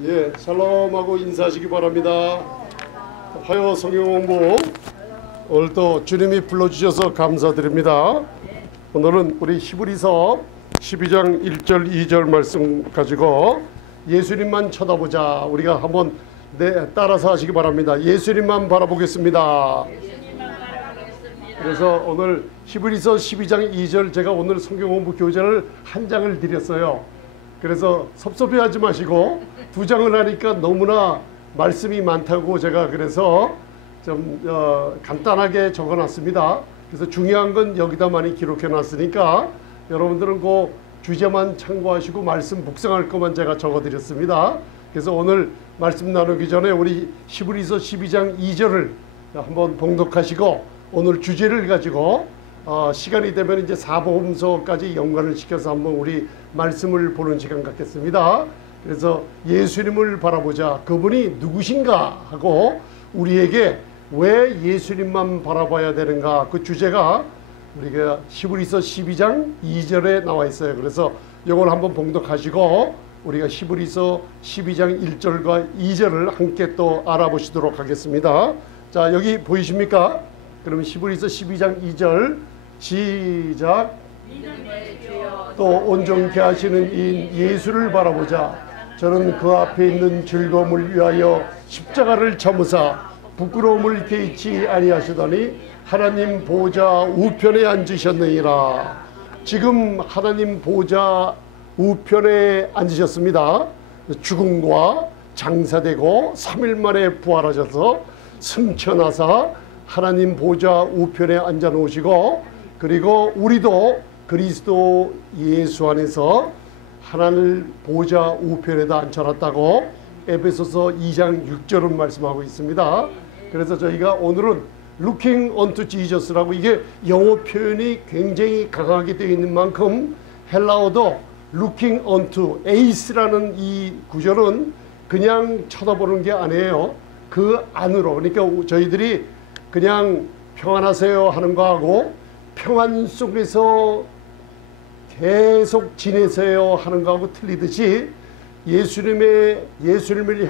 예, 샬롬하고 인사하시기 바랍니다. 화요 성경 공부 오늘도 주님이 불러주셔서 감사드립니다. 오늘은 우리 히브리서 12장 1절 2절 말씀 가지고 예수님만 쳐다보자. 우리가 한번 따라서 하시기 바랍니다. 예수님만 바라보겠습니다. 그래서 오늘 히브리서 12장 2절 제가 오늘 성경 공부 교재를 한 장을 드렸어요. 그래서 섭섭해하지 마시고 두 장을 하니까 너무나 말씀이 많다고 제가 그래서 좀 간단하게 적어놨습니다. 그래서 중요한 건 여기다 많이 기록해놨으니까 여러분들은 그 주제만 참고하시고 말씀 묵상할 것만 제가 적어드렸습니다. 그래서 오늘 말씀 나누기 전에 우리 히브리서 12장 2절을 한번 봉독하시고 오늘 주제를 가지고 시간이 되면 이제 사복음서까지 연관을 시켜서 한번 우리 말씀을 보는 시간 갖겠습니다. 그래서 예수님을 바라보자. 그분이 누구신가 하고 우리에게 왜 예수님만 바라봐야 되는가, 그 주제가 우리가 히브리서 12장 2절에 나와 있어요. 그래서 이걸 한번 봉독하시고 우리가 히브리서 12장 1절과 2절을 함께 또 알아보시도록 하겠습니다. 자, 여기 보이십니까? 그러면 히브리서 12장 2절 시작. 또 온전케 하시는 이 예수를 바라보자. 저는 그 앞에 있는 즐거움을 위하여 십자가를 참으사 부끄러움을 개의치 아니하시더니 하나님 보좌 우편에 앉으셨느니라. 지금 하나님 보좌 우편에 앉으셨습니다. 죽음과 장사되고 3일 만에 부활하셔서 승천하사 하나님 보좌 우편에 앉아 놓으시고, 그리고 우리도 그리스도 예수 안에서 하나님 보좌 우편에다 앉혀놨다고 에베소서 2장 6절은 말씀하고 있습니다. 그래서 저희가 오늘은 looking unto Jesus라고, 이게 영어 표현이 굉장히 강하게 되어 있는 만큼 헬라어도 looking unto ace라는 이 구절은 그냥 쳐다보는 게 아니에요. 그 안으로, 그러니까 저희들이 그냥 평안하세요 하는 거하고 평안 속에서 계속 지내세요 하는 거하고 틀리듯이 예수님을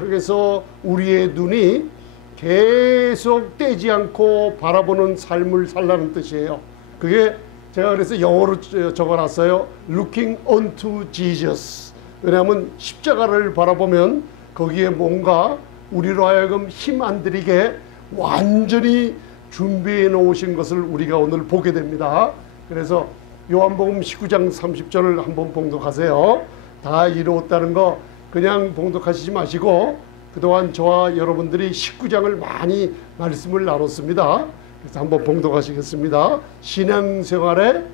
향해서 우리의 눈이 계속 떼지 않고 바라보는 삶을 살라는 뜻이에요. 그게 제가 그래서 영어로 적어놨어요. Looking unto Jesus. 왜냐하면 십자가를 바라보면 거기에 뭔가 우리로 하여금 힘 안 들이게 완전히 준비해 놓으신 것을 우리가 오늘 보게 됩니다. 그래서 요한복음 19장 30절을 한번 봉독하세요. 다 이루었다는 거 그냥 봉독하시지 마시고, 그동안 저와 여러분들이 19장을 많이 말씀을 나눴습니다. 그래서 한번 봉독하시겠습니다. 신앙생활의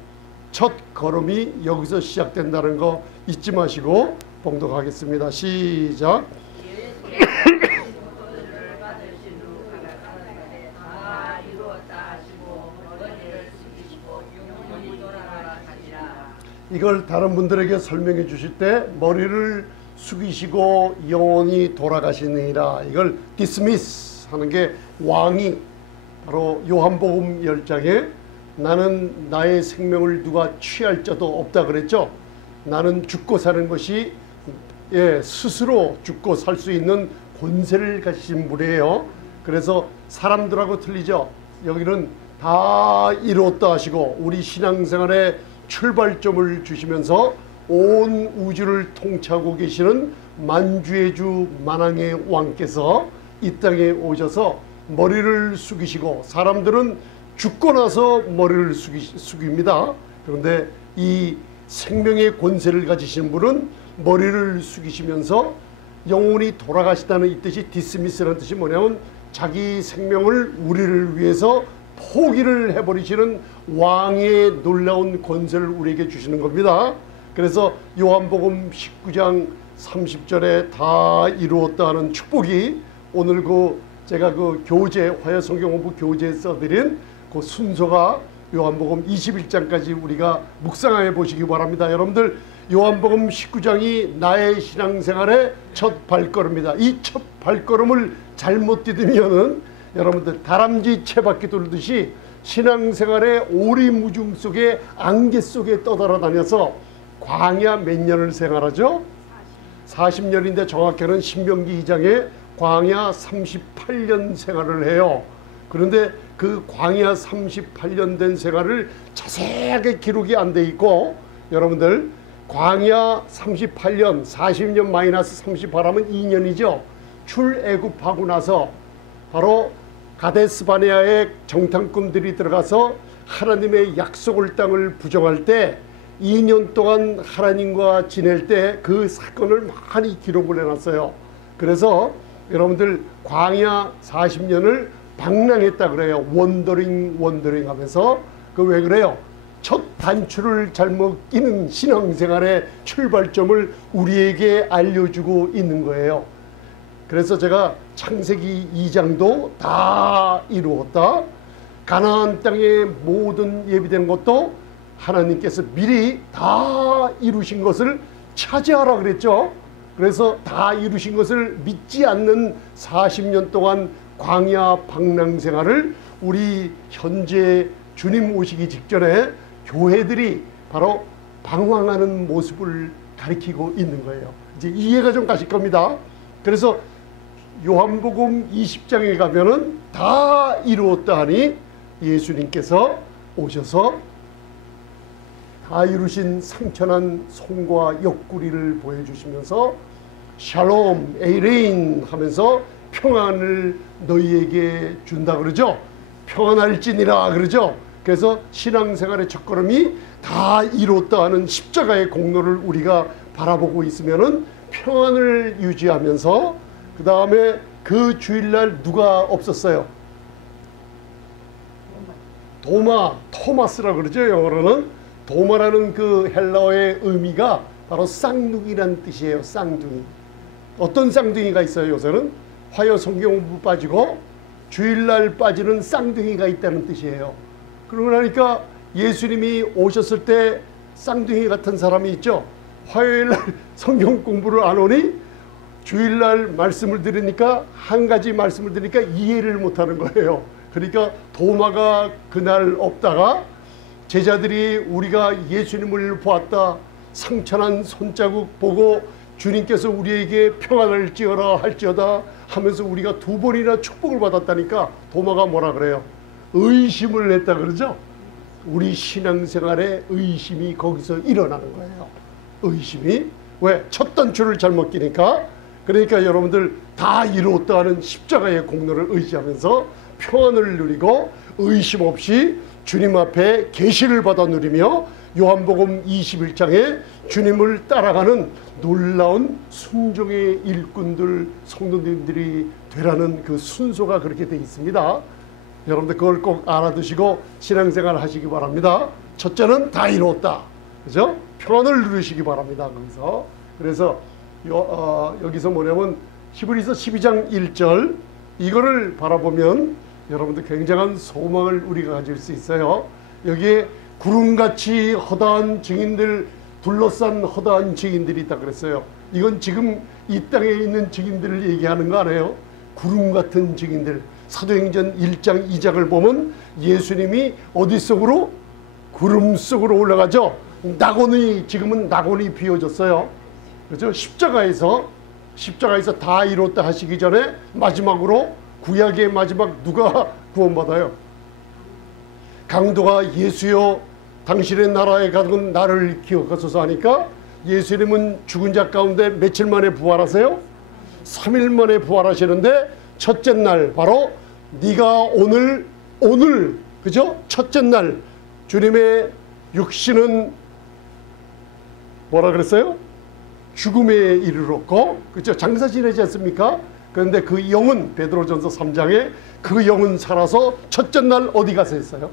첫 걸음이 여기서 시작된다는 거 잊지 마시고 봉독하겠습니다. 시작. 이걸 다른 분들에게 설명해 주실 때 머리를 숙이시고 영원히 돌아가시느니라, 이걸 dismiss 하는 게 왕이 바로 요한복음 10장에 나는 나의 생명을 누가 취할 자도 없다 그랬죠. 나는 죽고 사는 것이 스스로 죽고 살 수 있는 권세를 가지신 분이에요. 그래서 사람들하고 틀리죠. 여기는 다 이루었다 하시고 우리 신앙생활에 출발점을 주시면서 온 우주를 통치하고 계시는 만주의 주 만왕의 왕께서 이 땅에 오셔서 머리를 숙이시고, 사람들은 죽고 나서 머리를 숙입니다. 그런데 이 생명의 권세를 가지신 분은 머리를 숙이시면서 영원히 돌아가시다는 이 뜻이 디스미스라는 뜻이 뭐냐면 자기 생명을 우리를 위해서 포기를 해버리시는 왕의 놀라운 권세를 우리에게 주시는 겁니다. 그래서 요한복음 19장 30절에 다 이루었다 하는 축복이 오늘 제가 교재, 화요 성경 공부 교재에 써드린 그 순서가 요한복음 21장까지 우리가 묵상해 보시기 바랍니다. 여러분들 요한복음 19장이 나의 신앙생활의 첫 발걸음이다. 이 첫 발걸음을 잘못 디디면은 여러분들 다람쥐 채바퀴 돌듯이 신앙생활의 오리무중 속에 안개 속에 떠돌아다녀서 광야 몇 년을 생활하죠? 40년인데 정확히는 신명기 2장에 광야 38년 생활을 해요. 그런데 그 광야 38년 된 생활을 자세하게 기록이 안 돼 있고, 여러분들 광야 38년 40년 마이너스 38하면 2년이죠. 출애굽하고 나서 바로 가데스바네아의 정탐꾼들이 들어가서 하나님의 약속을 땅을 부정할 때 2년 동안 하나님과 지낼 때 그 사건을 많이 기록을 해놨어요. 그래서 여러분들 광야 40년을 방랑했다 그래요. 원더링 하면서. 그 왜 그래요? 첫 단추를 잘못 끼는 신앙생활의 출발점을 우리에게 알려주고 있는 거예요. 그래서 제가 창세기 2장도 다 이루었다. 가나안 땅의 모든 예비된 것도 하나님께서 미리 다 이루신 것을 차지하라 그랬죠. 그래서 다 이루신 것을 믿지 않는 40년 동안 광야 방랑 생활을 우리 현재 주님 오시기 직전에 교회들이 바로 방황하는 모습을 가리키고 있는 거예요. 이제 이해가 좀 가실 겁니다. 그래서 요한복음 20장에 가면은 다 이루었다 하니 예수님께서 오셔서 다 이루신 상천한 손과 옆구리를 보여주시면서 샬롬 에이레인 하면서 평안을 너희에게 준다 그러죠. 평안할지니라 그러죠. 그래서 신앙생활의 첫걸음이 다 이뤘다 하는 십자가의 공로를 우리가 바라보고 있으면은 평안을 유지하면서, 그 다음에 그 주일날 누가 없었어요? 토마스라 그러죠. 영어로는. 도마라는 그 헬라어의 의미가 바로 쌍둥이란 뜻이에요. 쌍둥이. 어떤 쌍둥이가 있어요? 요새는 화요 성경부 빠지고 주일날 빠지는 쌍둥이가 있다는 뜻이에요. 그러고 나니까 예수님이 오셨을 때 쌍둥이 같은 사람이 있죠. 화요일날 성경 공부를 안 오니 주일날 말씀을 들으니까, 한 가지 말씀을 들으니까 이해를 못하는 거예요. 그러니까 도마가 그날 없다가 제자들이 우리가 예수님을 보았다, 상처난 손자국 보고 주님께서 우리에게 평안을 지어라 할지어다 하면서 우리가 2번이나 축복을 받았다니까 도마가 뭐라 그래요? 의심을 했다 그러죠. 우리 신앙생활에 의심이 거기서 일어나는 거예요. 의심이. 왜? 첫 단추를 잘못 끼니까. 그러니까 여러분들 다 이루었다 하는 십자가의 공로를 의지하면서 평안을 누리고 의심 없이 주님 앞에 계시를 받아 누리며 요한복음 21장에 주님을 따라가는 놀라운 순종의 일꾼들, 성도님들이 되라는 그 순서가 그렇게 되어 있습니다. 여러분들 그걸 꼭 알아두시고 신앙생활 하시기 바랍니다. 첫째는 다 이루었다. 그죠? 평안을 누리시기 바랍니다. 거기서. 그래서 여기서 뭐냐면 히브리서 12장 1절 이거를 바라보면 여러분들 굉장한 소망을 우리가 가질 수 있어요. 여기에 구름같이 허다한 증인들, 둘러싼 허다한 증인들이 있다 그랬어요. 이건 지금 이 땅에 있는 증인들을 얘기하는 거 아니에요? 구름 같은 증인들. 사도행전 1장 2장을 보면 예수님이 어디 속으로? 구름 속으로 올라가죠. 지금은 낙원이 비워졌어요. 그렇죠? 십자가에서 다 이뤘다 하시기 전에 마지막으로 구약의 마지막 누가 구원받아요? 강도가 예수여 당신의 나라에 가던 나를 기억하소서 하니까 예수님은 죽은 자 가운데 며칠 만에 부활하세요? 3일 만에 부활하시는데 첫째 날 바로 네가 오늘 그죠? 첫째 날 주님의 육신은 뭐라 그랬어요? 죽음에 이르렀고, 그죠? 장사 지내지 않습니까? 그런데 그 영은 베드로전서 3장에 그 영은 살아서 첫째 날 어디 가서 했어요?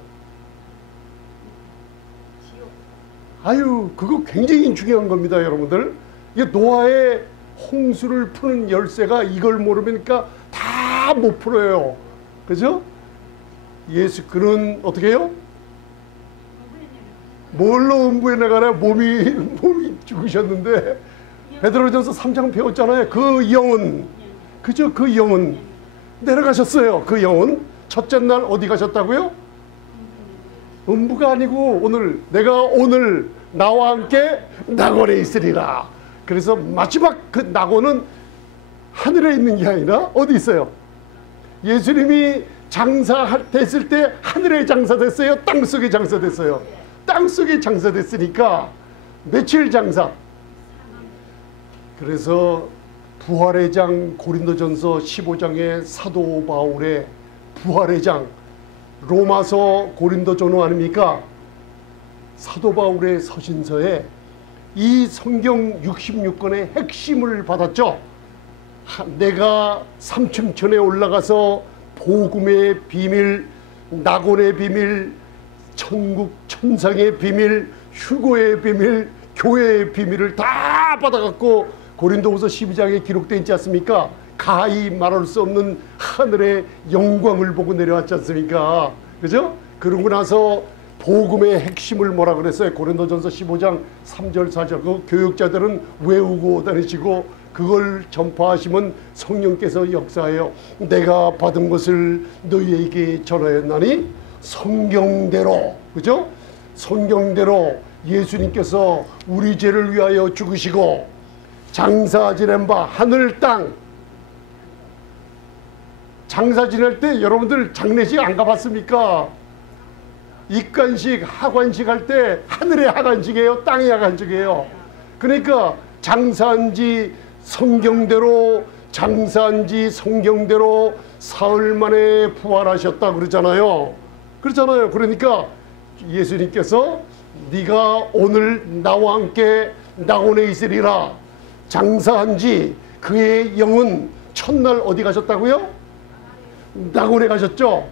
아유, 그거 굉장히 중요한 겁니다, 여러분들. 이게 노아의 홍수를 푸는 열쇠가 이걸 모르니까 다 못 풀어요. 그죠? 그는 어떻게 해요? 뭘로 음부에 나가나? 몸이 죽으셨는데 베드로전서 3장 배웠잖아요. 그 영은, 그죠? 그 영은 내려가셨어요. 그 영은 첫째 날 어디 가셨다고요? 음부가 아니고 내가 오늘 나와 함께 낙원에 있으리라. 그래서 마지막 그 낙원은 하늘에 있는 게 아니라 어디 있어요? 예수님이 장사됐을 때 하늘에 장사됐어요? 땅속에 장사됐어요? 땅속에 장사됐으니까 며칠 장사? 그래서 부활의 장, 고린도전서 15장의 사도 바울의 부활의 장, 로마서, 고린도전후 아닙니까? 사도 바울의 서신서에 이 성경 66권의 핵심을 받았죠. 내가 삼층천에 올라가서 복음의 비밀, 낙원의 비밀, 천국 천상의 비밀, 휴거의 비밀, 교회의 비밀을 다 받아갖고 고린도후서 12장에 기록되어 있지 않습니까? 가히 말할 수 없는 하늘의 영광을 보고 내려왔지 않습니까? 그죠? 그러고 나서 복음의 핵심을 뭐라 그랬어요? 고린도전서 15장 3절 4절. 그 교육자들은 외우고 다니시고 그걸 전파하시면 성령께서 역사하여 내가 받은 것을 너희에게 전하였나니 성경대로, 그죠? 성경대로 예수님께서 우리 죄를 위하여 죽으시고 장사 지낸 바 하늘 땅. 장사 지낼 때 여러분들 장례식 안 가봤습니까? 입관식, 하관식 할 때 하늘의 하관식이에요? 땅의 하관식이에요? 그러니까 장사한 지 성경대로, 장사한 지 성경대로 사흘 만에 부활하셨다 그러잖아요. 그렇잖아요. 그러니까 예수님께서 네가 오늘 나와 함께 낙원에 있으리라. 장사한 지 그의 영은 첫날 어디 가셨다고요? 낙원에 가셨죠.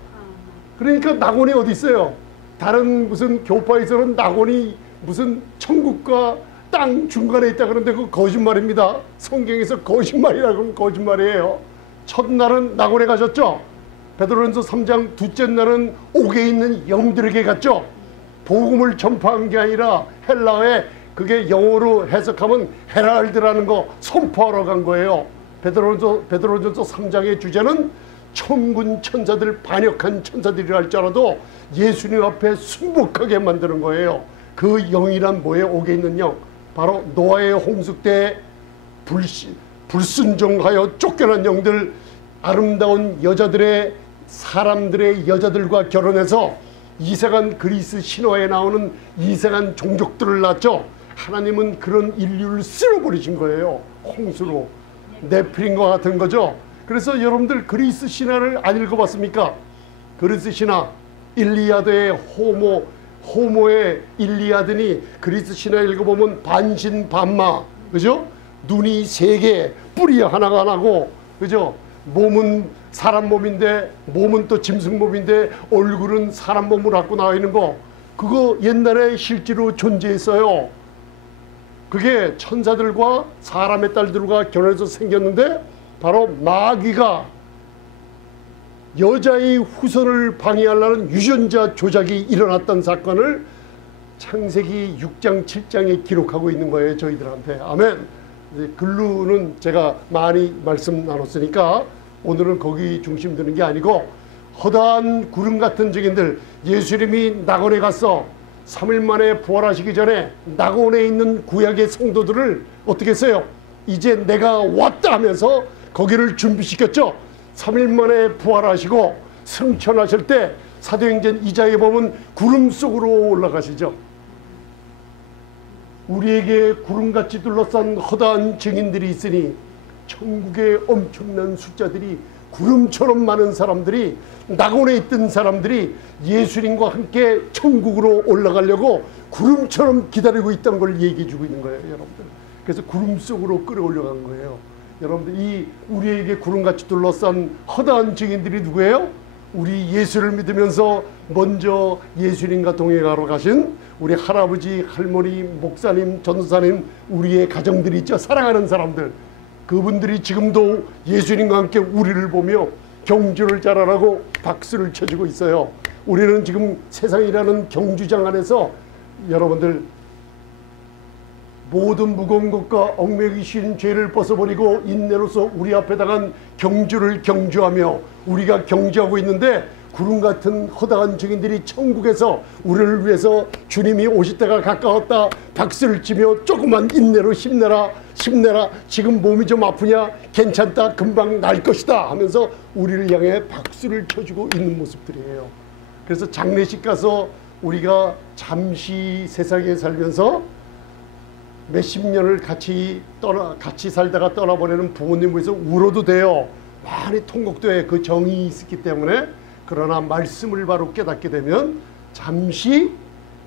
그러니까 낙원이 어디 있어요? 다른 무슨 교파에서는 낙원이 무슨 천국과 땅 중간에 있다 그러는데 그거 거짓말입니다. 성경에서 거짓말이라고 하면 거짓말이에요. 첫날은 낙원에 가셨죠. 베드로전서 3장 둘째 날은 옥에 있는 영들에게 갔죠. 복음을 전파한 게 아니라 헬라어에 그게 영어로 해석하면 헤랄드라는 거 선포하러 간 거예요. 베드로전서 3장의 주제는 천군 천사들, 반역한 천사들이라 할지라도 예수님 앞에 순복하게 만드는 거예요. 그 영이란 뭐예요? 옥에 있는 영. 바로 노아의 홍수 때 불순종하여 쫓겨난 영들, 아름다운 여자들의, 사람들의 여자들과 결혼해서 이상한 그리스 신화에 나오는 이상한 종족들을 낳았죠. 하나님은 그런 인류를 쓸어버리신 거예요. 홍수로. 네피림과 같은 거죠. 그래서 여러분들 그리스 신화를 안 읽어봤습니까? 그리스 신화, 일리아드의 호모의 일리아드니 그리스 신화 읽어보면 반신반마, 그죠? 눈이 세 개, 뿔이 하나가 나고, 그죠? 몸은 사람 몸인데 몸은 또 짐승 몸인데 얼굴은 사람 몸을 갖고 나와 있는 거, 그거 옛날에 실제로 존재했어요. 그게 천사들과 사람의 딸들과 결혼해서 생겼는데 바로 마귀가 여자의 후손을 방해하려는 유전자 조작이 일어났던 사건을 창세기 6장 7장에 기록하고 있는 거예요. 저희들한테. 아멘. 글루는 제가 많이 말씀 나눴으니까 오늘은 거기 중심 두는 게 아니고, 허다한 구름 같은 증인들, 예수님이 낙원에 가서 3일 만에 부활하시기 전에 낙원에 있는 구약의 성도들을 어떻게 했어요? 이제 내가 왔다 하면서 거기를 준비시켰죠. 3일 만에 부활하시고 승천하실 때 사도행전 2장에 보면 구름 속으로 올라가시죠. 우리에게 구름같이 둘러싼 허다한 증인들이 있으니 천국의 엄청난 숫자들이, 구름처럼 많은 사람들이, 낙원에 있던 사람들이 예수님과 함께 천국으로 올라가려고 구름처럼 기다리고 있다는 걸 얘기해 주고 있는 거예요, 여러분들. 그래서 구름 속으로 끌어올려간 거예요. 여러분들, 이 우리에게 구름같이 둘러싼 허다한 증인들이 누구예요? 우리 예수를 믿으면서 먼저 예수님과 동행하러 가신 우리 할아버지, 할머니, 목사님, 전도사님, 우리의 가정들이 있죠. 사랑하는 사람들. 그분들이 지금도 예수님과 함께 우리를 보며 경주를 잘하라고 박수를 쳐주고 있어요. 우리는 지금 세상이라는 경주장 안에서 여러분들 모든 무거운 것과 얽매기 쉬운 죄를 벗어버리고 인내로서 우리 앞에 당한 경주를 경주하며 우리가 경주하고 있는데, 구름 같은 허다한 증인들이 천국에서 우리를 위해서 주님이 오실 때가 가까웠다 박수를 치며 조금만 인내로 힘내라, 힘내라. 지금 몸이 좀 아프냐? 괜찮다. 금방 날 것이다 하면서 우리를 향해 박수를 쳐주고 있는 모습들이에요. 그래서 장례식 가서 우리가 잠시 세상에 살면서 몇십 년을 같이 살다가 떠나보내는 부모님 위해서 울어도 돼요. 많이 통곡도 해. 그 정이 있었기 때문에. 그러나 말씀을 바로 깨닫게 되면 잠시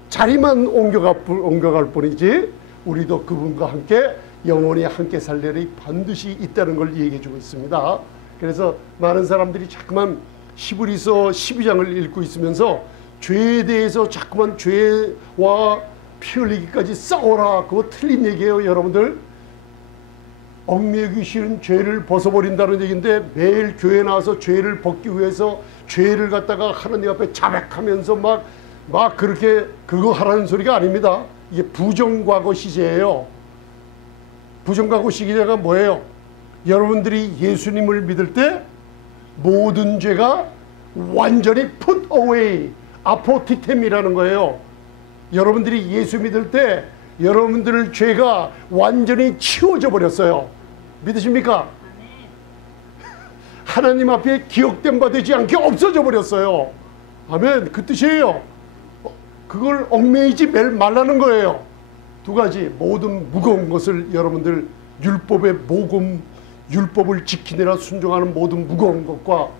자리만 옮겨갈 뿐이지 우리도 그분과 함께 영원히 함께 살 날이 반드시 있다는 걸 얘기해 주고 있습니다. 그래서 많은 사람들이 자꾸만 히브리서 12장을 읽고 있으면서 죄에 대해서 자꾸만 죄와 피 흘리기까지 싸워라. 그거 틀린 얘기예요. 여러분들, 얽매이기 쉬운 죄를 벗어버린다는 얘기인데 매일 교회 나와서 죄를 벗기 위해서 죄를 갖다가 하나님 앞에 자백하면서 막 그렇게 그거 하라는 소리가 아닙니다. 이게 부정과거 시제예요. 부정과거 시제가 뭐예요? 여러분들이 예수님을 믿을 때 모든 죄가 완전히 put away, 아포티템이라는 거예요. 여러분들이 예수 믿을 때 여러분들 죄가 완전히 치워져 버렸어요. 믿으십니까? 하나님 앞에 기억된 바 되지 않게 없어져 버렸어요. 아멘. 그 뜻이에요. 그걸 얽매이지 말라는 거예요. 두 가지, 모든 무거운 것을 여러분들 율법의 모금, 율법을 지키느라 순종하는 모든 무거운 것과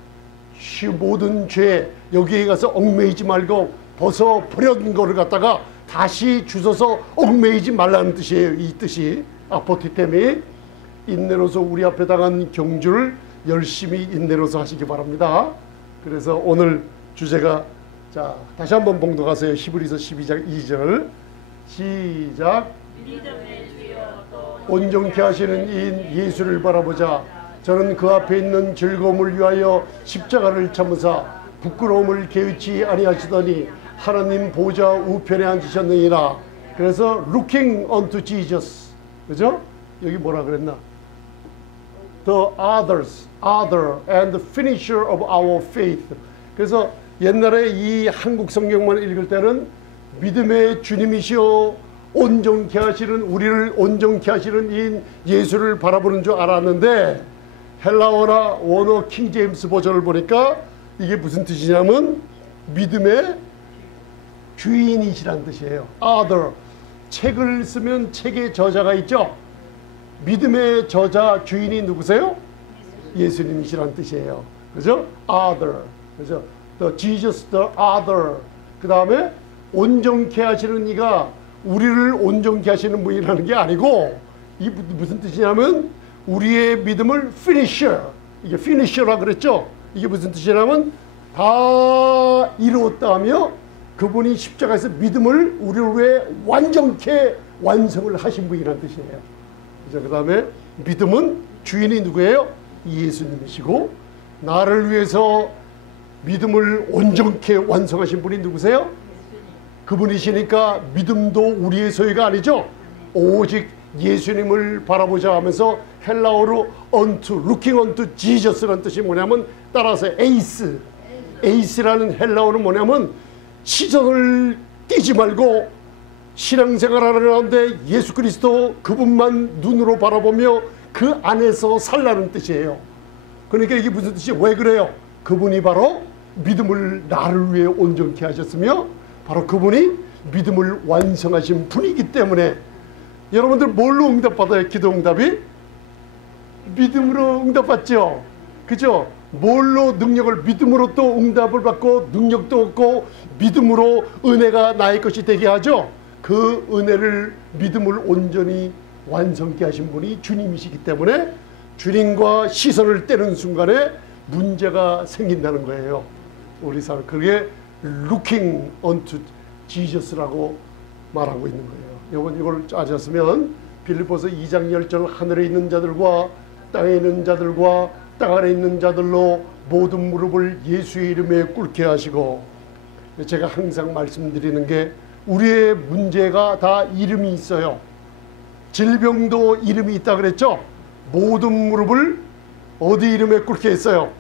모든 죄, 여기에 가서 얽매이지 말고 벗어버린 거를 갖다가 다시 주워서 얽매이지 말라는 뜻이에요. 이 뜻이 아포티템이 인내로서 우리 앞에 당한 경주를 열심히 인내로서 하시기 바랍니다. 그래서 오늘 주제가, 자 다시 한번 봉독하세요. 히브리서 12장 2절 시작. 온전케 하시는 이인 예수를 바라보자. 저는 그 앞에 있는 즐거움을 위하여 십자가를 참으사 부끄러움을 개의치 아니하시더니 하나님 보좌 우편에 앉으셨느니라. 그래서 looking unto Jesus, 그죠? 여기 뭐라 그랬나? The other and the finisher of our faith. 그래서 옛날에 이 한국 성경만 읽을 때는 믿음의 주님이시오 온전케 하시는, 우리를 온전케 하시는 이 예수를 바라보는 줄 알았는데 헬라어나 원어 킹제임스 버전을 보니까 이게 무슨 뜻이냐면 믿음의 주인이시란 뜻이에요. other. 책을 쓰면 책의 저자가 있죠. 믿음의 저자 주인이 누구세요? 예수님이시란 뜻이에요. 그죠? other. 그죠? The Jesus, the other. 그 다음에 온전케 하시는 이가 우리를 온전케 하시는 분이라는 게 아니고, 이 무슨 뜻이냐면 우리의 믿음을 finisher, 이게 finisher라 그랬죠. 이게 무슨 뜻이냐면 다 이루었다 하며 그분이 십자가에서 믿음을 우리를 위해 완전케 완성을 하신 분이라는 뜻이에요. 그 다음에 믿음은 주인이 누구예요? 예수님이시고, 나를 위해서 믿음을 온전케 완성하신 분이 누구세요? 그분이시니까 믿음도 우리의 소유가 아니죠. 오직 예수님을 바라보자 하면서 헬라어로 unto, looking unto Jesus라는 뜻이 뭐냐면, 따라서 에이스라는 헬라어는 뭐냐면 시선을 띄지 말고 신앙생활하는 가운데 예수 그리스도 그분만 눈으로 바라보며 그 안에서 살라는 뜻이에요. 그러니까 이게 무슨 뜻이에요? 왜 그래요? 그분이 바로 믿음을 나를 위해 온전케 하셨으며 바로 그분이 믿음을 완성하신 분이기 때문에, 여러분들 뭘로 응답받아요? 기도 응답이? 믿음으로 응답받죠. 그죠? 뭘로 능력을, 믿음으로 또 응답을 받고 능력도 얻고 믿음으로 은혜가 나의 것이 되게 하죠. 그 은혜를, 믿음을 온전히 완성케 하신 분이 주님이시기 때문에 주님과 시선을 떼는 순간에 문제가 생긴다는 거예요. 우리 사람, 그게 looking unto Jesus라고 말하고 있는 거예요. 여러분 이걸 아셨으면 빌립보서 2장 10절 하늘에 있는 자들과 땅에 있는 자들과 땅 아래 있는 자들로 모든 무릎을 예수의 이름에 꿇게 하시고, 제가 항상 말씀드리는 게 우리의 문제가 다 이름이 있어요. 질병도 이름이 있다 그랬죠. 모든 무릎을 어디 이름에 꿇게 했어요?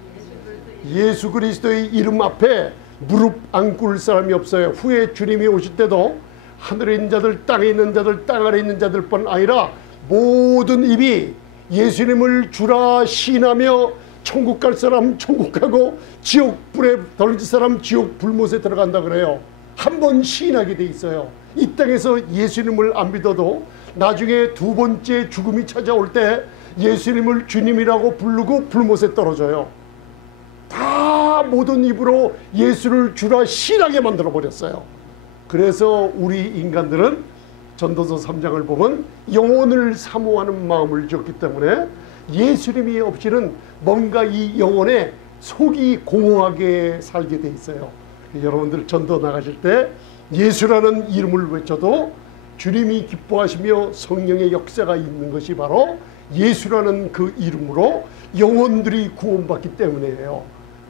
예수 그리스도의 이름 앞에 무릎 안 꿇을 사람이 없어요. 후에 주님이 오실 때도 하늘에 있는 자들, 땅에 있는 자들, 땅 아래 있는 자들뿐 아니라 모든 입이 예수님을 주라 시인하며 천국 갈 사람 천국 가고 지옥 불에 던질 사람 지옥 불못에 들어간다 그래요. 한 번 시인하게 돼 있어요. 이 땅에서 예수님을 안 믿어도 나중에 두 번째 죽음이 찾아올 때 예수님을 주님이라고 부르고 불못에 떨어져요. 다 모든 입으로 예수를 주라 시인하게 만들어 버렸어요. 그래서 우리 인간들은 전도서 3장을 보면 영혼을 사모하는 마음을 줬기 때문에 예수님이 없이는 뭔가 이 영혼에 속이 공허하게 살게 돼 있어요. 여러분들 전도 나가실 때 예수라는 이름을 외쳐도 주님이 기뻐하시며 성령의 역사가 있는 것이 바로 예수라는 그 이름으로 영혼들이 구원받기 때문이에요.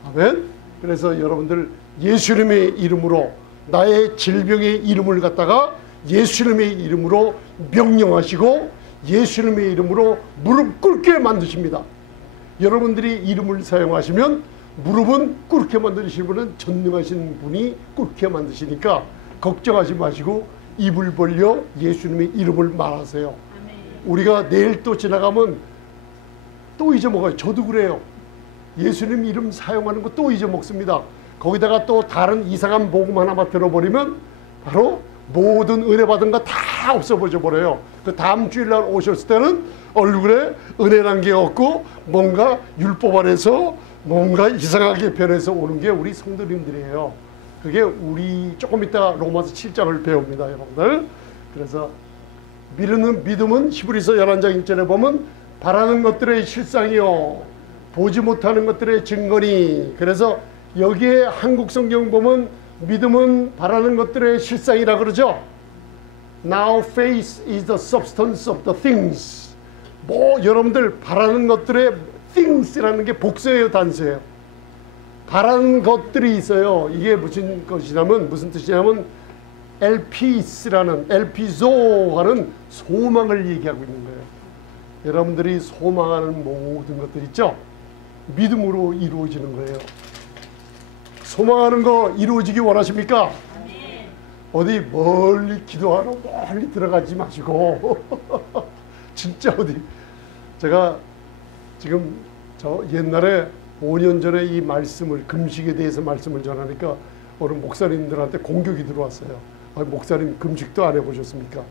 아멘. 그래서 여러분들 예수님의 이름으로 나의 질병의 이름을 갖다가 예수님의 이름으로 명령하시고 예수님의 이름으로 무릎 꿇게 만드십니다. 여러분들이 이름을 사용하시면 무릎은 꿇게 만드시는 분은 전능하신 분이 꿇게 만드시니까 걱정하지 마시고 입을 벌려 예수님의 이름을 말하세요. 우리가 내일 또 지나가면 또 잊어먹어요. 저도 그래요. 예수님 이름 사용하는 거 또 잊어먹습니다. 거기다가 또 다른 이상한 복음 하나만 들어버리면 바로 모든 은혜 받은 거 다 없어져 버려요. 그 다음 주일날 오셨을 때는 얼굴에 은혜란 게 없고 뭔가 율법 안에서 뭔가 이상하게 변해서 오는 게 우리 성도님들이에요. 그게 우리 조금 이따 로마서 7장을 배웁니다, 여러분들. 그래서 믿음은 히브리서 11장 1절에 보면 바라는 것들의 실상이요 보지 못하는 것들의 증거니. 그래서 여기에 한국 성경 보면 믿음은 바라는 것들의 실상이라 그러죠. Now faith is the substance of the things. 뭐 여러분들 바라는 것들의 things라는 게 복수예요, 단수예요. 바라는 것들이 있어요. 이게 무슨 것이냐면 무슨 뜻이냐면 엘피스라는 엘피소하는 소망을 얘기하고 있는 거예요. 여러분들이 소망하는 모든 것들 있죠? 믿음으로 이루어지는 거예요. 소망하는 거 이루어지기 원하십니까? 어디 멀리 기도하러 멀리 들어가지 마시고 진짜 어디 제가 지금 저 옛날에 5년 전에 이 말씀을 금식에 대해서 말씀을 전하니까 어느 목사님들한테 공격이 들어왔어요. 목사님 금식도 안 해보셨습니까?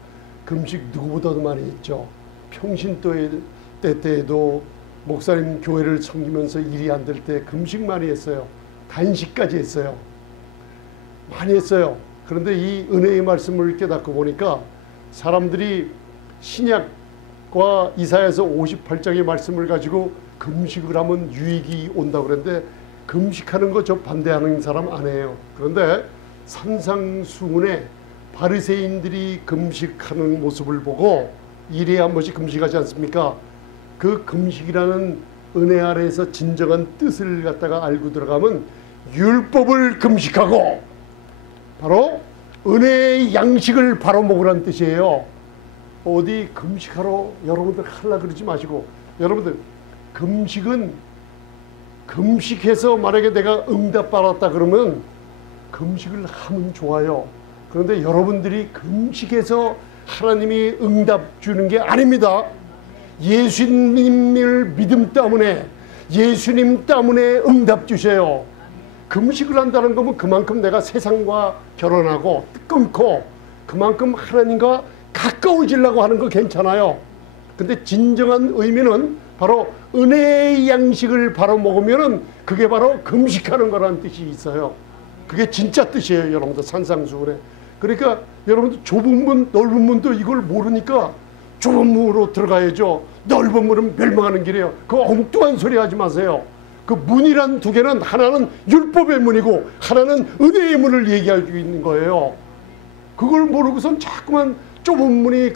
금식 누구보다도 많이 했죠. 평신도의 때에도 목사님 교회를 섬기면서 일이 안 될 때 금식 많이 했어요. 단식까지 했어요. 많이 했어요. 그런데 이 은혜의 말씀을 깨닫고 보니까 사람들이 신약과 이사야서 58장의 말씀을 가지고 금식을 하면 유익이 온다고 그랬는데 금식하는 거 저 반대하는 사람 아니에요. 그런데 산상수훈에 바리새인들이 금식하는 모습을 보고 1회에 한 번씩 금식하지 않습니까? 그 금식이라는 은혜 아래에서 진정한 뜻을 갖다가 알고 들어가면 율법을 금식하고 바로 은혜의 양식을 바로 먹으라는 뜻이에요. 어디 금식하러 여러분들 하려고 그러지 마시고, 여러분들 금식은 금식해서 만약에 내가 응답 받았다 그러면 금식을 하면 좋아요. 그런데 여러분들이 금식해서 하나님이 응답 주는 게 아닙니다. 예수님을 믿음 때문에, 예수님 때문에 응답 주셔요. 금식을 한다는 거면 그만큼 내가 세상과 결혼하고 끊고 그만큼 하나님과 가까워지려고 하는 거 괜찮아요. 근데 진정한 의미는 바로 은혜의 양식을 바로 먹으면은 그게 바로 금식하는 거라는 뜻이 있어요. 그게 진짜 뜻이에요, 여러분들. 산상수훈에. 그러니까 여러분들 좁은 문, 넓은 문도 이걸 모르니까 좁은 문으로 들어가야죠. 넓은 문은 멸망하는 길이에요. 그 엉뚱한 소리 하지 마세요. 그 문이란 두 개는 하나는 율법의 문이고 하나는 은혜의 문을 얘기하고 있는 거예요. 그걸 모르고선 자꾸만 좁은 문이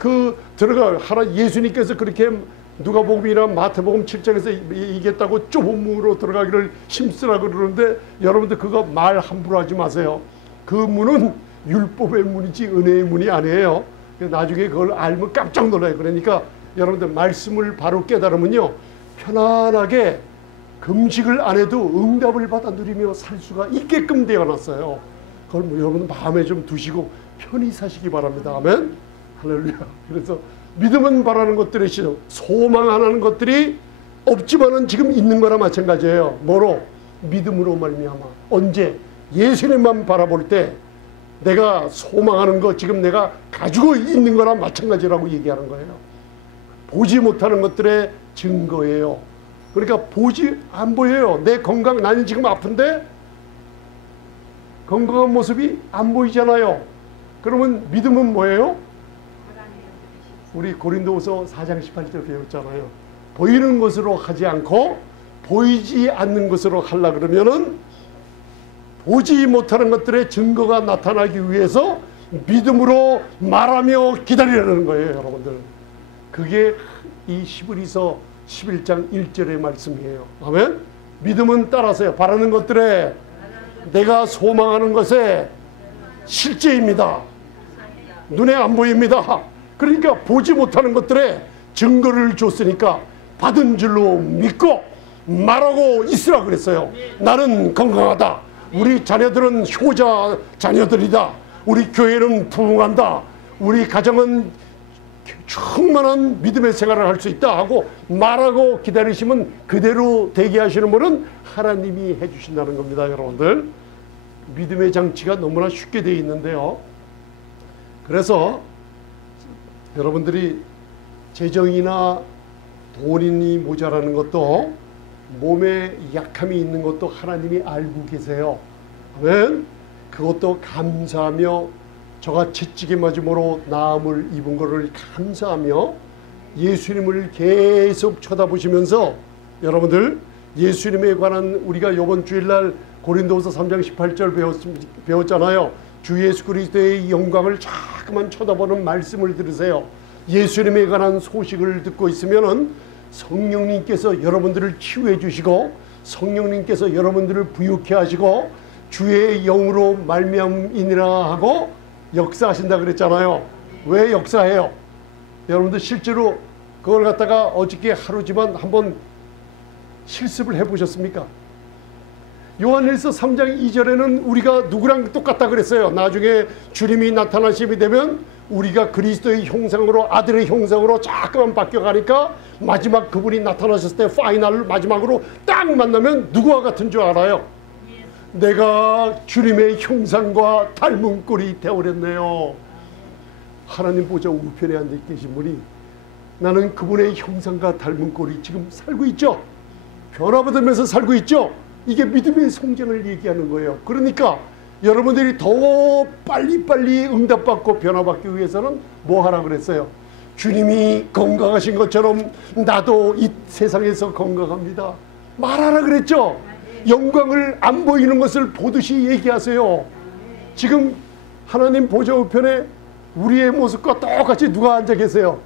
들어가 하나 예수님께서 그렇게 누가복음이나 마태복음 7장에서 얘기했다고 좁은 문으로 들어가기를 힘쓰라고 그러는데 여러분들 그거 말 함부로 하지 마세요. 그 문은 율법의 문이지 은혜의 문이 아니에요. 나중에 그걸 알면 깜짝 놀라요. 그러니까 여러분들 말씀을 바로 깨달으면요 편안하게 금식을 안 해도 응답을 받아 누리며 살 수가 있게끔 되어놨어요. 그걸 여러분 마음에 좀 두시고 편히 사시기 바랍니다. 아멘. 할렐루야. 그래서 믿음은 바라는 것들이시죠. 소망하는 것들이 없지만은 지금 있는 거나 마찬가지예요. 뭐로? 믿음으로 말미암아. 언제? 예수님만 바라볼 때 내가 소망하는 것, 지금 내가 가지고 있는 거나 마찬가지라고 얘기하는 거예요. 보지 못하는 것들의 증거예요. 그러니까 안 보여요. 내 건강, 나는 지금 아픈데 건강한 모습이 안 보이잖아요. 그러면 믿음은 뭐예요? 우리 고린도후서 4장 18절 배웠잖아요. 보이는 것으로 하지 않고 보이지 않는 것으로 하려고 그러면은 보지 못하는 것들의 증거가 나타나기 위해서 믿음으로 말하며 기다리라는 거예요, 여러분들. 그게 이 히브리서 11장 1절의 말씀이에요. 아멘? 믿음은 따라서요. 바라는 것들에 내가 소망하는 것에 실제입니다. 눈에 안 보입니다. 그러니까 보지 못하는 것들에 증거를 줬으니까 받은 줄로 믿고 말하고 있으라 그랬어요. 나는 건강하다. 우리 자녀들은 효자 자녀들이다. 우리 교회는 부흥한다. 우리 가정은 충만한 믿음의 생활을 할 수 있다 하고 말하고 기다리시면 그대로 되게 하시는 분은 하나님이 해주신다는 겁니다. 여러분들, 믿음의 장치가 너무나 쉽게 되어 있는데요. 그래서 여러분들이 재정이나 돈이 모자라는 것도, 몸에 약함이 있는 것도 하나님이 알고 계세요. 아멘. 그것도 감사하며 저같이 찌개 맞음으로 나음을 입은 것을 감사하며 예수님을 계속 쳐다보시면서, 여러분들 예수님에 관한 우리가 이번 주일날 고린도후서 3장 18절 배웠잖아요. 주 예수 그리스도의 영광을 자꾸만 쳐다보는 말씀을 들으세요. 예수님에 관한 소식을 듣고 있으면은 성령님께서 여러분들을 치유해 주시고, 성령님께서 여러분들을 부유케 하시고 주의 영으로 말미암이니라 하고 역사하신다 그랬잖아요. 왜 역사해요? 여러분들 실제로 그걸 갖다가 어저께 하루지만 한번 실습을 해보셨습니까? 요한일서 3장 2절에는 우리가 누구랑 똑같다 그랬어요. 나중에 주님이 나타나심이 되면 우리가 그리스도의 형상으로, 아들의 형상으로 자꾸만 바뀌어가니까 마지막 그분이 나타나셨을 때 파이널 마지막으로 딱 만나면 누구와 같은 줄 알아요? 내가 주님의 형상과 닮은 꼴이 되어버렸네요. 하나님 보좌 우편에 앉아 계신 분이 나는 그분의 형상과 닮은 꼴이 지금 살고 있죠. 변화받으면서 살고 있죠. 이게 믿음의 성장을 얘기하는 거예요. 그러니까 여러분들이 더 빨리빨리 응답받고 변화받기 위해서는 뭐 하라 그랬어요? 주님이 건강하신 것처럼 나도 이 세상에서 건강합니다. 말하라 그랬죠. 영광을 안 보이는 것을 보듯이 얘기하세요. 지금 하나님 보좌 우편에 우리의 모습과 똑같이 누가 앉아 계세요?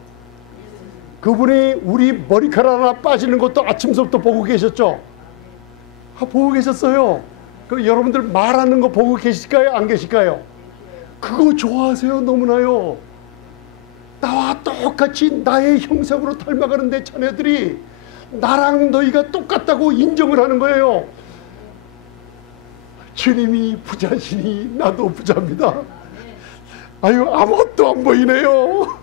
그분이 우리 머리카락 하나 빠지는 것도 아침서부터 보고 계셨죠? 보고 계셨어요. 그 여러분들 말하는 거 보고 계실까요? 안 계실까요? 그거 좋아하세요. 너무나요. 나와 똑같이 나의 형상으로 닮아가는 내 자녀들이 나랑 너희가 똑같다고 인정을 하는 거예요. 주님이 부자시니 나도 부자입니다. 아유, 아무것도 안 보이네요.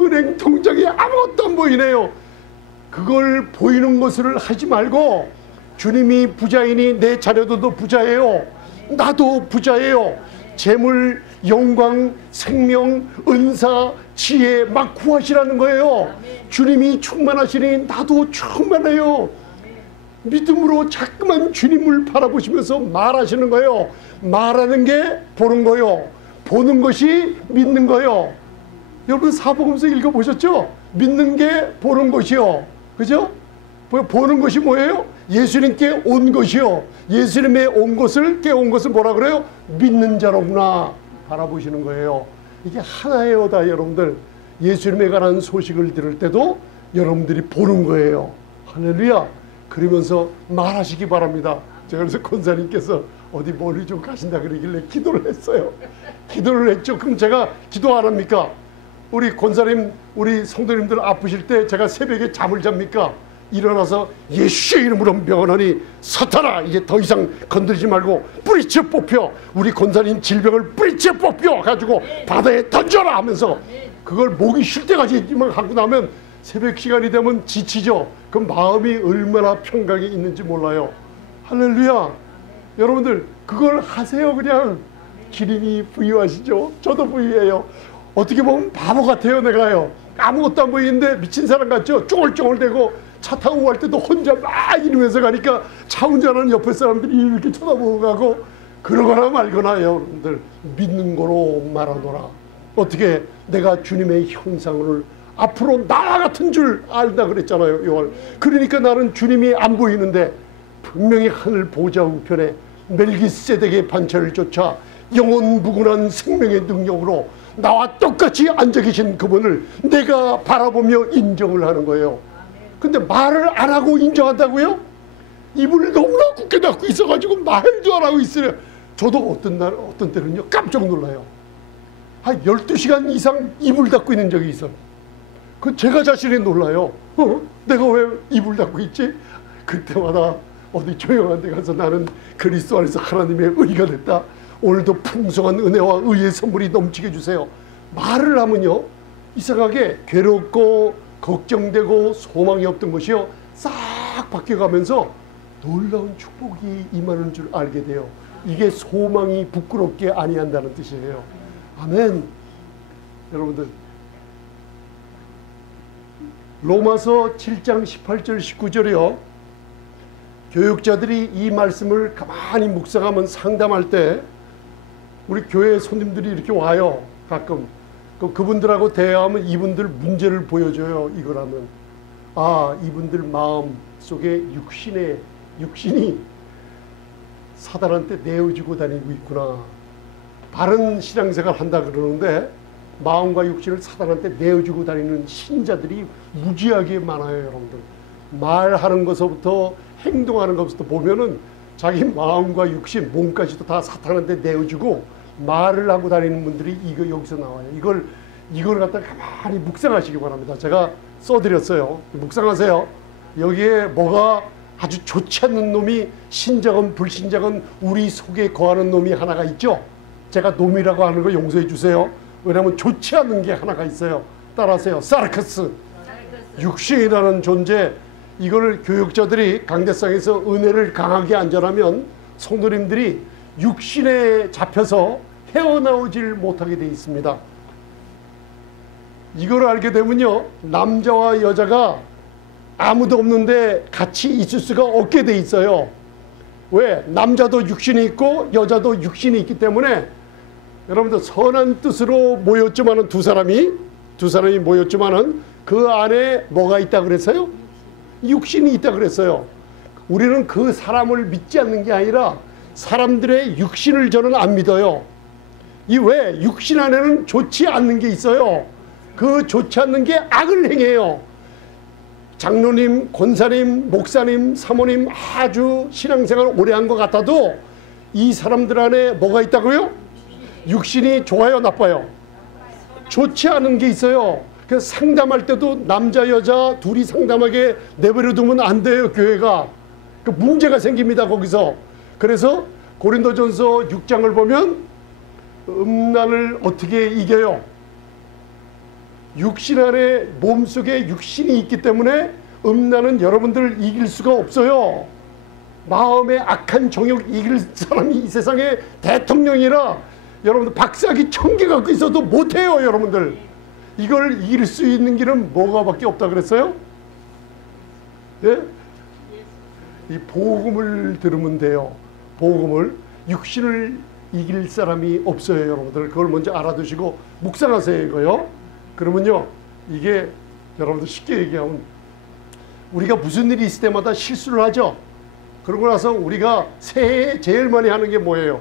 은행 통장에 아무것도 안 보이네요. 그걸 보이는 것을 하지 말고 주님이 부자이니 내 자녀들도 부자예요. 나도 부자예요. 재물, 영광, 생명, 은사, 지혜 막 구하시라는 거예요. 주님이 충만하시니 나도 충만해요. 믿음으로 자꾸만 주님을 바라보시면서 말하시는 거예요. 말하는 게 보는 거예요. 보는 것이 믿는 거예요. 여러분 사복음서 읽어보셨죠? 믿는 게 보는 것이요. 그죠? 보는 것이 뭐예요? 예수님께 온 것이요. 예수님의 온 것을, 깨운 것을 뭐라 그래요? 믿는 자로구나 바라보시는 거예요. 이게 하나예요. 다 여러분들 예수님에 관한 소식을 들을 때도 여러분들이 보는 거예요. 할렐루야. 그러면서 말하시기 바랍니다. 제가 그래서 권사님께서 어디 멀리 좀 가신다 그러길래 기도를 했어요. 기도를 했죠. 그럼 제가 기도 안 합니까? 우리 권사님, 우리 성도님들 아프실 때 제가 새벽에 잠을 잡니까? 일어나서 예수의 이름으로 명하노니 사탄아 이제 더 이상 건드리지 말고 뿌리째 뽑혀 우리 권사님 질병을 뿌리째 뽑혀 가지고 바다에 던져라 하면서 그걸 목이 쉴 때까지만 하고 나면 새벽 시간이 되면 지치죠. 그 마음이 얼마나 평강이 있는지 몰라요. 할렐루야. 여러분들 그걸 하세요. 그냥 기린이 부유하시죠. 저도 부유해요. 어떻게 보면 바보 같아요. 내가요 아무것도 안 보이는데 미친 사람 같죠. 쫑글쫑글대고 차 타고 갈 때도 혼자 막 이러면서 가니까 차 운전하는 옆에 사람들이 이렇게 쳐다보고 가고 그러거나 말거나 여러분들 믿는 거로 말하노라. 어떻게 내가 주님의 형상을 앞으로 나와 같은 줄 알다 그랬잖아요. 요한. 그러니까 나는 주님이 안 보이는데 분명히 하늘 보좌 우편에 멜기세덱의 반차를 쫓아 영원무궁한 생명의 능력으로 나와 똑같이 앉아 계신 그분을 내가 바라보며 인정을 하는 거예요. 근데 말을 안 하고 인정한다고요? 입을 너무나 굳게 닫고 있어가지고 말도 안 하고 있어요. 저도 어떤 때는요 깜짝 놀라요. 한 12시간 이상 입을 닫고 있는 적이 있어요. 그 제가 자신이 놀라요. 내가 왜 입을 닫고 있지? 그때마다 어디 조용한 데 가서 나는 그리스도 안에서 하나님의 의가 됐다. 오늘도 풍성한 은혜와 의의 선물이 넘치게 해주세요. 말을 하면요 이상하게 괴롭고 걱정되고 소망이 없던 것이요 싹 바뀌어가면서 놀라운 축복이 임하는 줄 알게 돼요. 이게 소망이 부끄럽게 아니한다는 뜻이에요. 아멘. 여러분들 로마서 7장 18절 19절이요 교육자들이 이 말씀을 가만히 묵상하면 상담할 때 우리 교회 손님들이 이렇게 와요. 가끔 그분들하고 대화하면 이분들 문제를 보여줘요. 이거라면 아 이분들 마음 속에 육신이 사단한테 내어주고 다니고 있구나. 바른 신앙생활 한다 그러는데 마음과 육신을 사단한테 내어주고 다니는 신자들이 무지하게 많아요. 여러분들 말하는 것부터 행동하는 것부터 보면은 자기 마음과 육신 몸까지도 다 사탄한테 내어주고 말을 하고 다니는 분들이 여기서 나와요. 이걸 갖다 가만히 묵상하시기 바랍니다. 제가 써드렸어요. 묵상하세요. 여기에 뭐가 아주 좋지 않는 놈이 신자건 불신자건 우리 속에 거하는 놈이 하나가 있죠. 제가 놈이라고 하는 거 용서해 주세요. 왜냐하면 좋지 않은 게 하나가 있어요. 따라하세요. 사르카스. 육신이라는 존재. 이거를 교육자들이 강대상에서 은혜를 강하게 안전하면 성도님들이 육신에 잡혀서 헤어나오질 못하게 되어 있습니다. 이걸 알게 되면요 남자와 여자가 아무도 없는데 같이 있을 수가 없게 돼 있어요. 왜? 남자도 육신이 있고 여자도 육신이 있기 때문에 여러분들 선한 뜻으로 모였지만은 두 사람이 모였지만은 그 안에 뭐가 있다 그랬어요? 육신이 있다 그랬어요. 우리는 그 사람을 믿지 않는 게 아니라 사람들의 육신을 저는 안 믿어요. 이 왜? 육신 안에는 좋지 않는 게 있어요. 그 좋지 않는 게 악을 행해요. 장로님, 권사님, 목사님, 사모님 아주 신앙생활 오래 한 것 같아도 이 사람들 안에 뭐가 있다고요? 육신이 좋아요, 나빠요? 좋지 않은 게 있어요. 그래서 상담할 때도 남자 여자 둘이 상담하게 내버려 두면 안 돼요. 교회가 그 문제가 생깁니다. 거기서. 그래서 고린도전서 6장을 보면 음란을 어떻게 이겨요? 육신 안에 몸속에 육신이 있기 때문에 음란은 여러분들 이길 수가 없어요. 마음의 악한 정욕 이길 사람이 이 세상에 대통령이라 여러분들 박사기 1000개 갖고 있어도 못해요. 여러분들 이걸 이길 수 있는 길은 뭐가 밖에 없다 그랬어요? 예? 이 복음을 들으면 돼요. 복음을. 육신을 이길 사람이 없어요. 여러분들 그걸 먼저 알아두시고 묵상하세요. 이거요. 그러면요 이게 여러분들 쉽게 얘기하면 우리가 무슨 일이 있을 때마다 실수를 하죠. 그러고 나서 우리가 새해에 제일 많이 하는 게 뭐예요?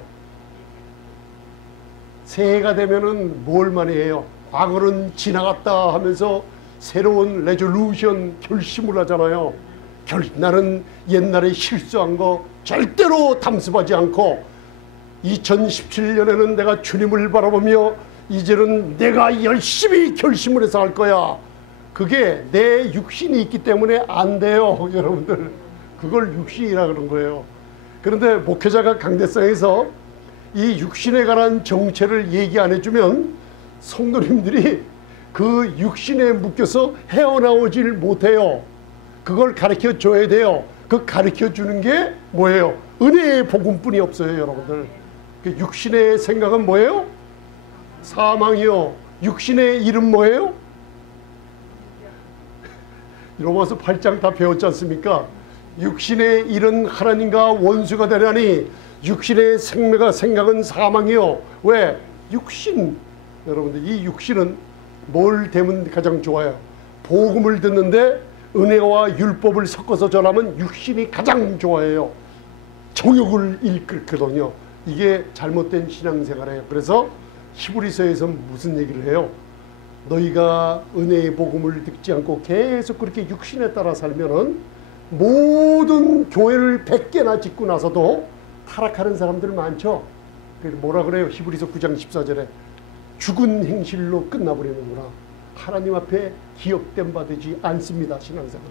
새해가 되면은 뭘 많이 해요? 과거는 지나갔다 하면서 새로운 레졸루션 결심을 하잖아요. 나는 옛날에 실수한 거 절대로 담습하지 않고 2017년에는 내가 주님을 바라보며 이제는 내가 열심히 결심을 해서 할 거야. 그게 내 육신이 있기 때문에 안 돼요, 여러분들. 그걸 육신이라 그런 거예요. 그런데 목회자가 강대상에서 이 육신에 관한 정체를 얘기 안 해주면 성도님들이 그 육신에 묶여서 헤어나오질 못해요. 그걸 가르쳐 줘야 돼요. 그 가르쳐 주는 게 뭐예요? 은혜의 복음뿐이 없어요, 여러분들. 그 육신의 생각은 뭐예요? 사망이요. 육신의 일은 뭐예요? 로마서 8장 다 배웠지 않습니까? 육신의 일은 하나님과 원수가 되려니 육신의 생각은 사망이요. 왜? 육신. 여러분들, 이 육신은 뭘 되면 가장 좋아요? 복음을 듣는데 은혜와 율법을 섞어서 전하면 육신이 가장 좋아해요. 정욕을 일으키거든요. 이게 잘못된 신앙생활이에요. 그래서 히브리서에서 무슨 얘기를 해요? 너희가 은혜의 복음을 듣지 않고 계속 그렇게 육신에 따라 살면은 모든 교회를 100개나 짓고 나서도 타락하는 사람들 많죠. 뭐라 그래요? 히브리서 9장 14절에 죽은 행실로 끝나버리는구나. 하나님 앞에 기억된 바 되지 않습니다. 신앙생활.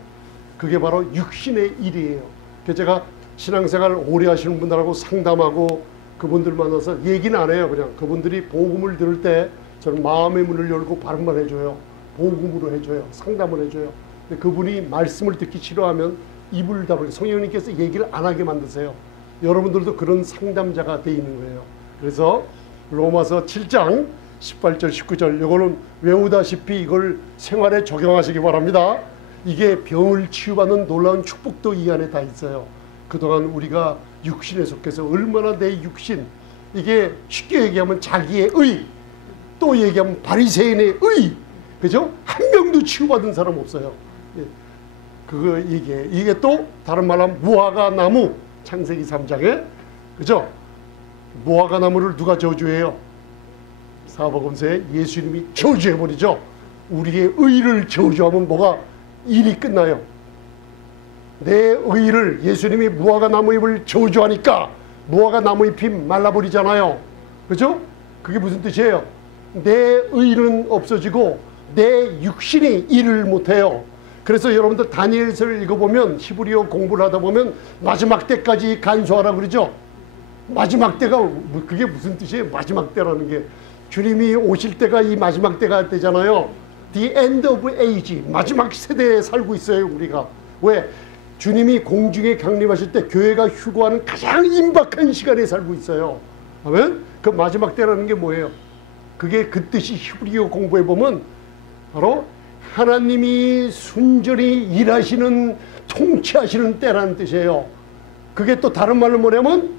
그게 바로 육신의 일이에요. 그래서 제가 신앙생활 오래 하시는 분들하고 상담하고 그분들 만나서 얘기는 안 해요. 그냥 그분들이 복음을 들을 때 저는 마음의 문을 열고 발음만 해줘요. 복음으로 해줘요. 상담을 해줘요. 근데 그분이 말씀을 듣기 싫어하면 입을 닫고 성령님께서 얘기를 안 하게 만드세요. 여러분들도 그런 상담자가 돼 있는 거예요. 그래서 로마서 7장 18절 19절 이거는 외우다시피 이걸 생활에 적용하시기 바랍니다. 이게 병을 치유받는 놀라운 축복도 이 안에 다 있어요. 그동안 우리가 육신에 속해서 얼마나 내 육신, 이게 쉽게 얘기하면 자기의 의, 또 얘기하면 바리새인의 의, 그죠? 한 명도 치유받은 사람 없어요. 그거 얘기해. 이게 또 다른 말로 하면 무화과 나무, 창세기 3장에, 그죠? 무화과 나무를 누가 저주해요? 사복음서에 예수님이 저주해버리죠. 우리의 의를 저주하면 뭐가 일이 끝나요. 내 의를 예수님이 무화과 나무 잎을 저주하니까 무화과 나무 잎이 말라버리잖아요. 그죠? 그게 무슨 뜻이에요? 내 의는 없어지고 내 육신이 일을 못해요. 그래서 여러분들 다니엘서를 읽어보면 히브리어 공부를 하다 보면 마지막 때까지 간수하라 그러죠. 마지막 때가 그게 무슨 뜻이에요? 마지막 때라는 게 주님이 오실 때가 이 마지막 때가 되잖아요. The end of age, 마지막 세대에 살고 있어요. 우리가 왜? 주님이 공중에 강림하실 때 교회가 휴거하는 가장 임박한 시간에 살고 있어요. 아멘? 그 마지막 때라는 게 뭐예요? 그게 그 뜻이 히브리어 공부해 보면 바로 하나님이 순전히 일하시는 통치하시는 때라는 뜻이에요. 그게 또 다른 말로 뭐냐면